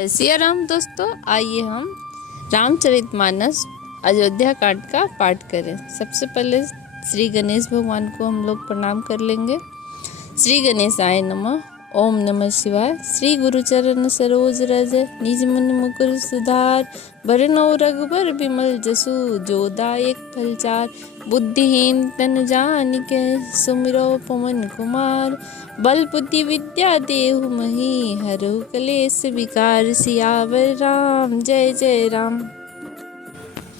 सिया राम दोस्तों, आइए हम रामचरितमानस अयोध्या कांड का पाठ करें। सबसे पहले श्री गणेश भगवान को हम लोग प्रणाम कर लेंगे। श्री गणेशाय नमः। ओम नमः शिवाय। श्री गुरुचरण सरोज रज निज मन मुकुर सुधार, बरनौ रघुबर बिमल जसु जो दायक फलचार। बुद्धिहीन तन जानिके सुमिरो पवन कुमार, बल बुद्धि विद्या देहु मही हरहु कलेश विकार। सियावर राम जय जय राम।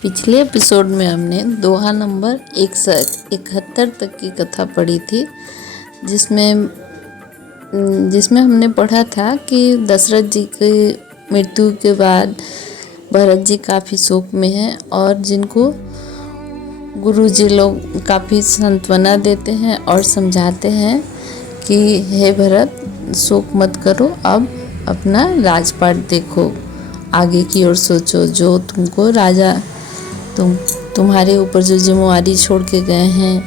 पिछले एपिसोड में हमने दोहा नंबर 171 तक की कथा पढ़ी थी, जिसमें हमने पढ़ा था कि दशरथ जी की मृत्यु के बाद भरत जी काफ़ी शोक में हैं और जिनको गुरु जी लोग काफ़ी सांत्वना देते हैं और समझाते हैं कि हे भरत, शोक मत करो, अब अपना राजपाट देखो, आगे की ओर सोचो। जो तुमको राजा तुम्हारे ऊपर जो जिम्मेवारी छोड़ के गए हैं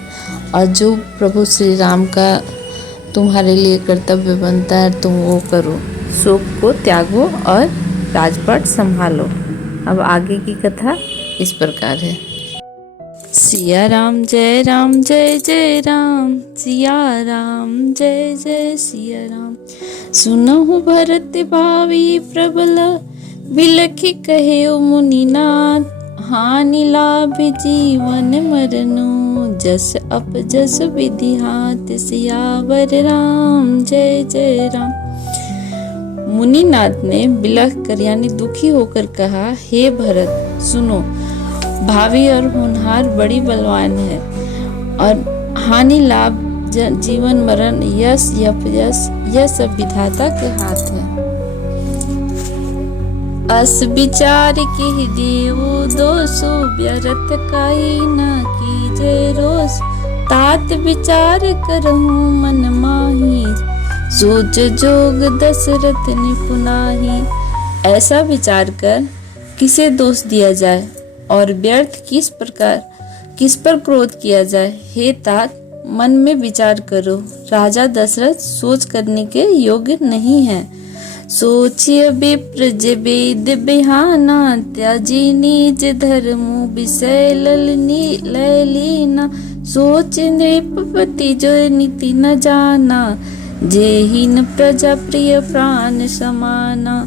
और जो प्रभु श्री राम का तुम्हारे लिए कर्तव्य बनता है, तुम वो करो, शोक को त्यागो और राजपाट संभालो। अब आगे की कथा इस प्रकार है। सिया राम जय जय राम, सिया राम जय जय सिया राम। सुनहु भरत भावी प्रबल, बिलखि कहे मुनिनाथ। हानि लाभ जीवन मरनु, जस अप जस विधि हाथ। सियावर राम जय जय राम। मुनिनाथ ने बिलख कर यानी दुखी होकर कहा, हे भरत सुनो, भावी और होनहार बड़ी बलवान है और हानि लाभ जीवन मरण यश यश यह सब विधाता के हाथ है। अस विचार की देवो दोषो, व्यर्थ काई न कीजे रोष। तात विचार करहूँ मन माही, सोच जोग दशरथ निपुनाही। ऐसा विचार कर किसे दोष दिया जाए और व्यर्थ किस पर क्रोध किया जाए। हे तात, मन में विचार करो, राजा दशरथ सोच करने के योग्य नहीं है। सोचिय विप्र जे वेद बिहाना, त्याजी निज धर्मु विषय ललीना। सोच नृपति जो नीति न जाना, जेहीन प्रजा प्रिय प्राण समाना।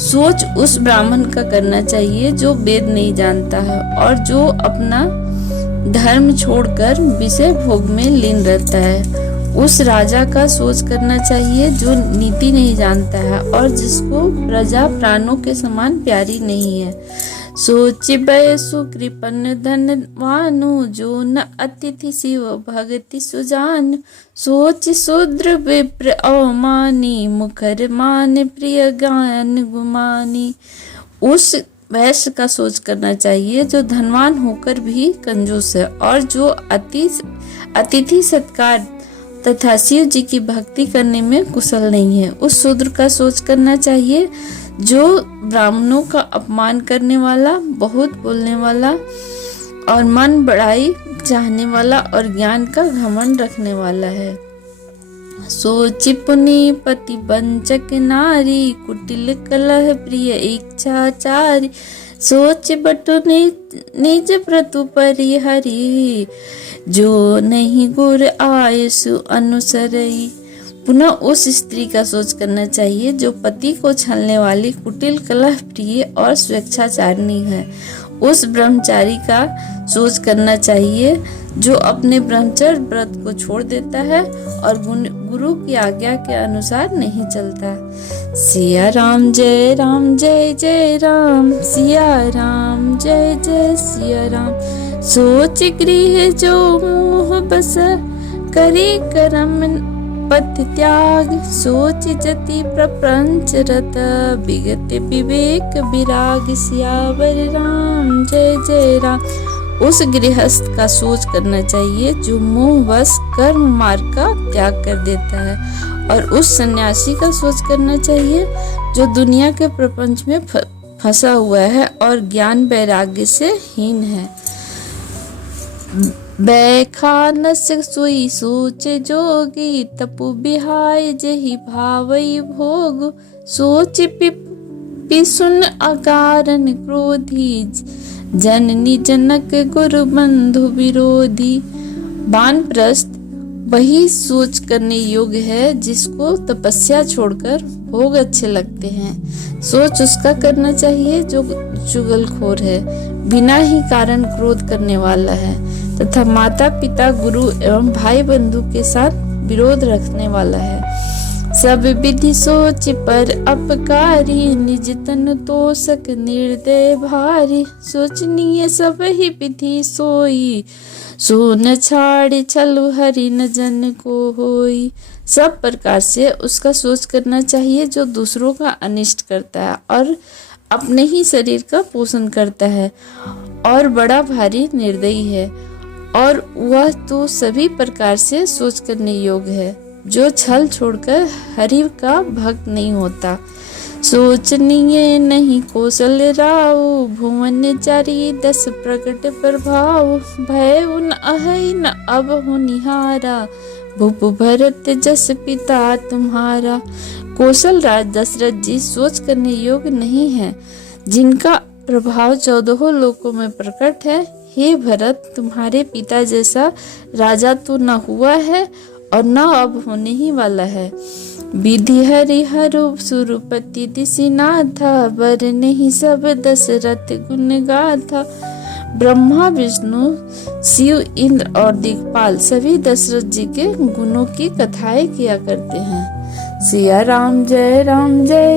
सोच उस ब्राह्मण का करना चाहिए जो वेद नहीं जानता है और जो अपना धर्म छोड़कर विषय भोग में लीन रहता है। उस राजा का सोच करना चाहिए जो नीति नहीं जानता है और जिसको प्रजा प्राणों के समान प्यारी नहीं है। सोच भय सुकृपन धनवानु, जो न अतिथि शिव भगति सुजान। सोच शूद्र विप्र अवमानी, मुखर मान प्रिय ज्ञान गुमानी। उस वैश्य का सोच करना चाहिए जो धनवान होकर भी कंजूस है और जो अतिथि सत्कार तथा शिव जी की भक्ति करने में कुशल नहीं है। उस शूद्र का सोच करना चाहिए जो ब्राह्मणों का अपमान करने वाला, बहुत बोलने वाला और मन बढ़ाई चाहने वाला और ज्ञान का घमंड रखने वाला है। सोच पुनि पति वंचक नारी, कुटिल कलह प्रिय इच्छाचारी। सोच बटु निज प्रतु परिहरी, जो नहीं गुर आयसु अनुसरई। पुनः उस स्त्री का सोच करना चाहिए जो पति को छलने वाली, कुटिल कलह प्रिय और स्वेच्छाचारिणी है। उस ब्रह्मचारी का सोच करना चाहिए जो अपने ब्रह्मचर्य व्रत को छोड़ देता है और गुरु की आज्ञा के अनुसार नहीं चलता। सिया राम जय जय राम, सिया राम जय जय सिया राम। सोच गृह जो मोह बस, करी करम पथ त्याग। सोच जति प्रपंच रत, विगत विवेक विराग। सियावर राम जय जय राम। उस गृहस्थ का सोच करना चाहिए जो मोहवश कर्म मार्ग का त्याग कर देता है और उस सन्यासी का सोच करना चाहिए जो दुनिया के प्रपंच में फंसा हुआ है और ज्ञान वैराग्य से हीन है। बैखानस सोई सोच जोगी, तपु बिहाय जहि भावई भोग। सोच चुप्पी सुन अकारण क्रोधी, जननी जनक गुरु बंधु विरोधी। वानप्रस्थ वही सोच करने योग्य है जिसको तपस्या छोड़कर भोग अच्छे लगते हैं। सोच उसका करना चाहिए जो चुगलखोर है, बिना ही कारण क्रोध करने वाला है, तथा माता पिता गुरु एवं भाई बंधु के साथ विरोध रखने वाला है। सब विधि सोच पर अपकारी, निज तन तोषक निर्दय भारी। सोचनीय सब ही विधि सोई, सो न छाड़ छलु हरि न जन को होई। सब प्रकार से उसका सोच करना चाहिए जो दूसरों का अनिष्ट करता है और अपने ही शरीर का पोषण करता है और बड़ा भारी निर्दयी है, और वह तो सभी प्रकार से सोच करने योग्य है जो छल छोड़कर हरि का भक्त नहीं होता। सोचनीय नहीं कौशल राव, भुवन चारी 10 प्रकट प्रभाव। भय उन अहै न अब हो निहारा, भूप भरत जस पिता तुम्हारा। कौशल राज दशरथ जी सोच करने योग्य नहीं है, जिनका प्रभाव 14 लोकों में प्रकट है। हे भरत, तुम्हारे पिता जैसा राजा तो न हुआ है और न अब होने ही वाला है। विधि हरिहर सुरपति दिशिनाथा, बर नहीं सब दशरथ गुण गाथा। ब्रह्मा विष्णु शिव इंद्र और दिक्पाल सभी दशरथ जी के गुणों की कथाएं किया करते हैं। सिया राम जय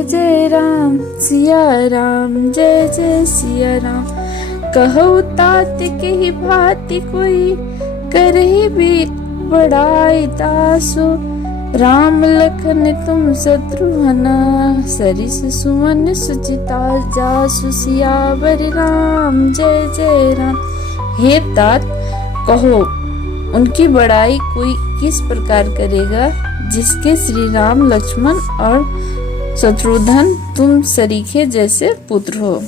जय राम, सिया राम जय जय सिया राम। कहु तात के ही भांति कोई, करहि भी बड़ाई दासो। राम लखन तुम शत्रुघ्न, सरिस सुमन सुचिता जासु। सियावर राम जय राम। हे तात, कहो उनकी बड़ाई कोई किस प्रकार करेगा जिसके श्री राम लक्ष्मण और शत्रुघ्न तुम सरीखे जैसे पुत्र हो।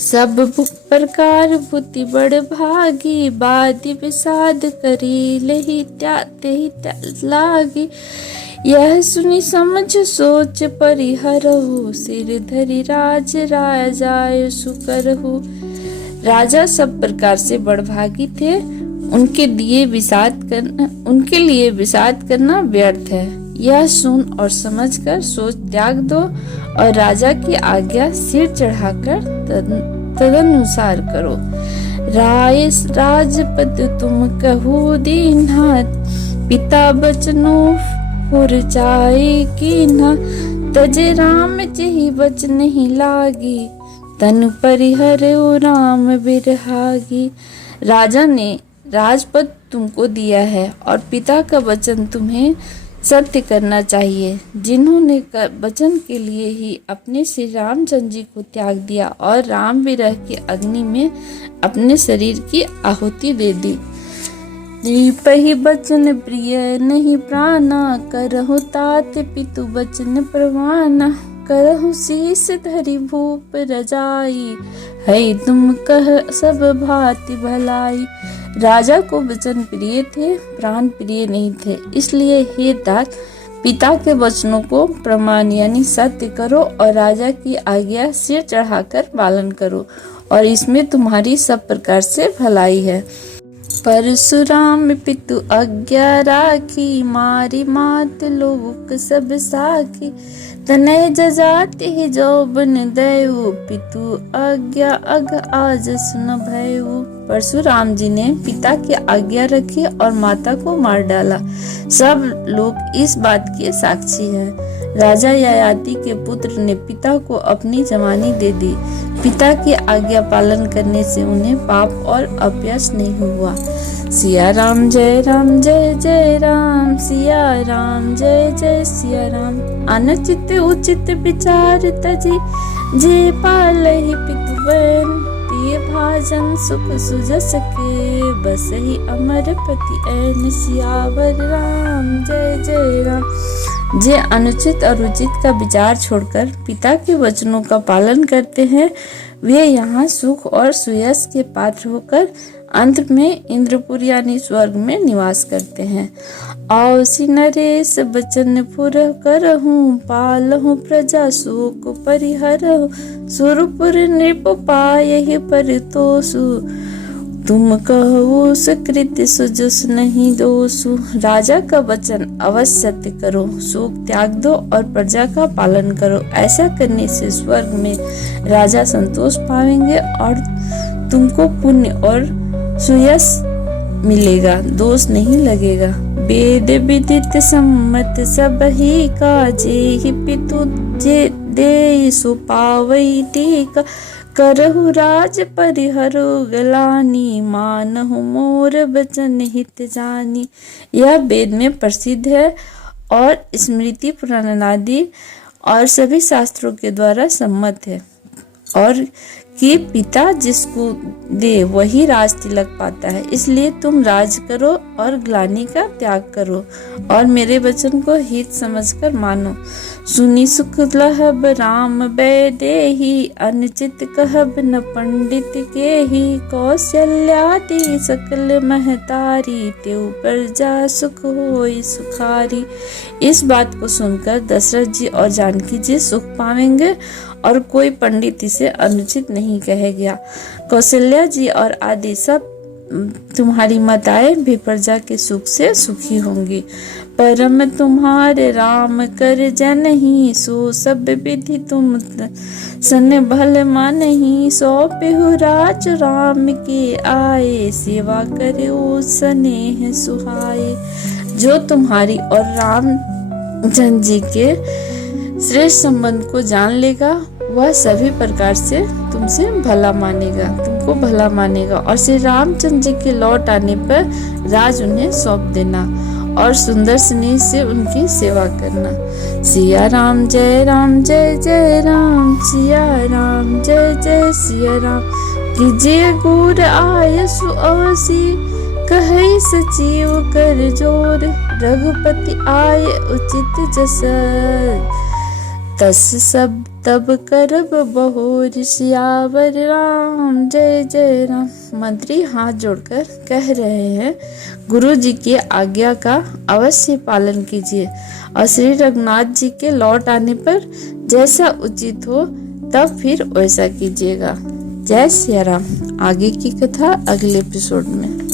सब प्रकार भूति बड़ भागी, बादि विषाद करी लही त्याग लागी। यह सुनी समझ सोच परिहरहु, सिर धरि राज राजाय सुकरहु। राजा सब प्रकार से बड़भागी थे, उनके लिए विषाद करना व्यर्थ है। यह सुन और समझकर सोच त्याग दो और राजा की आज्ञा सिर चढ़ाकर तदनुसार करो। राजपद तुम कहु दीन्हा, पिता बचनो फुर जाए कीन्हा। तजे राम जेहि बचन नहीं लागी, तनु परिहरउ राम बिरहागी। राजा ने राजपद तुमको दिया है और पिता का वचन तुम्हें सत्य करना चाहिए। जिन्होंने वचन के लिए ही अपने श्री रामचंद्र जी को त्याग दिया और राम विरह की अग्नि में अपने शरीर की आहुति दे दी। नृपहि बचन प्रिय नहीं प्राणा, करहु तात पितु बचन प्रवाना। करहु शीस धरि भूप रजाई, है तुम कह सब भांति भलाई। राजा को वचन प्रिय थे, प्राण प्रिय नहीं थे, इसलिए हे तात, पिता के वचनों को प्रमाण यानी सत्य करो और राजा की आज्ञा सिर चढ़ाकर पालन करो, और इसमें तुम्हारी सब प्रकार से भलाई है। परशुराम पितु आज्ञा राखी, मारी मात लोक सब साखी। तनय जजाति ही जौबन दयु, पितु आज्ञा अग आज सुन भयउ। परशुराम जी ने पिता की आज्ञा रखी और माता को मार डाला। सब लोग इस बात के साक्षी हैं। राजा ययाति के पुत्र ने पिता को अपनी जवानी दे दी। पिता की आज्ञा पालन करने से उन्हें पाप और अपयश नहीं हुआ। सिया राम जय जय राम, सिया राम जय जय सिया राम। अनुचित उचित विचार तजी, जे पालहि पितु बन। तिय भाजन सुख सुजस के, बसहि अमर पति ऐन। सियावर राम जय राम। जे अनुचित और उचित का विचार छोड़कर पिता के वचनों का पालन करते हैं, वे यहाँ सुख और सुयश के पात्र होकर अंत में इंद्रपुर यानी स्वर्ग में निवास करते हैं। आओ सि नरेश बचन पुर करहूँ, पालहूँ प्रजा शोक परिहरहूँ, सुरपुर नृप पायहि परितोषु, तुम कहो सुकृत सुजस नहीं दोषु। राजा का वचन अवश्य सत्य करो, शोक त्याग दो और प्रजा का पालन करो। ऐसा करने से स्वर्ग में राजा संतोष पाएंगे और तुमको पुण्य और सुयश मिलेगा, दोष नहीं लगेगा। वेद विदित सम्मत सब ही काजे, ही पितु जे दे सो पावई टीका, करहु राज परिहरो गलानी, मानहु मोर बचन हित जानी। यह वेद में प्रसिद्ध है और स्मृति पुराण आदि और सभी शास्त्रों के द्वारा सम्मत है, और कि पिता जिसको दे वही राज तिलक पाता है। इसलिए तुम राज करो और ग्लानि का त्याग करो और मेरे वचन को हित समझकर मानो। सुनी सुख लहब राम बैदेही, अनुचित कहब न पंडित के ही, कौशल्यादि सकल महतारी, तेउ प्रजा सुख होई सुखारी। इस बात को सुनकर दशरथ जी और जानकी जी सुख पाएंगे और कोई पंडित इसे अनुचित नहीं कहेगा। कौशल्या जी और आदि सब तुम्हारी माताएं भी प्रजा के सुख से सुखी होंगी। परम तुम्हारे राम कर जनहि, सो सब विधि तुम सन भल मानहि, सौंपहु राज राम के आए, सेवा करे ओ स्नेह सुहाए। जो तुम्हारी और राम चंद्र जी के श्रेष्ठ संबंध को जान लेगा वह सभी प्रकार से तुमसे भला मानेगा, तुमको भला मानेगा। और श्री रामचंद्र जी के लौट आने पर राज उन्हें सौंप देना और सुंदर स्नेह से उनकी सेवा करना। सिया राम जय जय राम, सिया राम जय जय सिया राम। कीजिए गुर आय सुअवसी, कहई सचिव कर जोर, रघुपति आय उचित जस, तस सब तब करब बहोर, सियावर राम जय जय राम। मंत्री हाथ जोड़कर कह रहे हैं, गुरु जी की आज्ञा का अवश्य पालन कीजिए और श्री रघुनाथ जी के लौट आने पर जैसा उचित हो तब फिर वैसा कीजिएगा। जय सिया राम। आगे की कथा अगले एपिसोड में।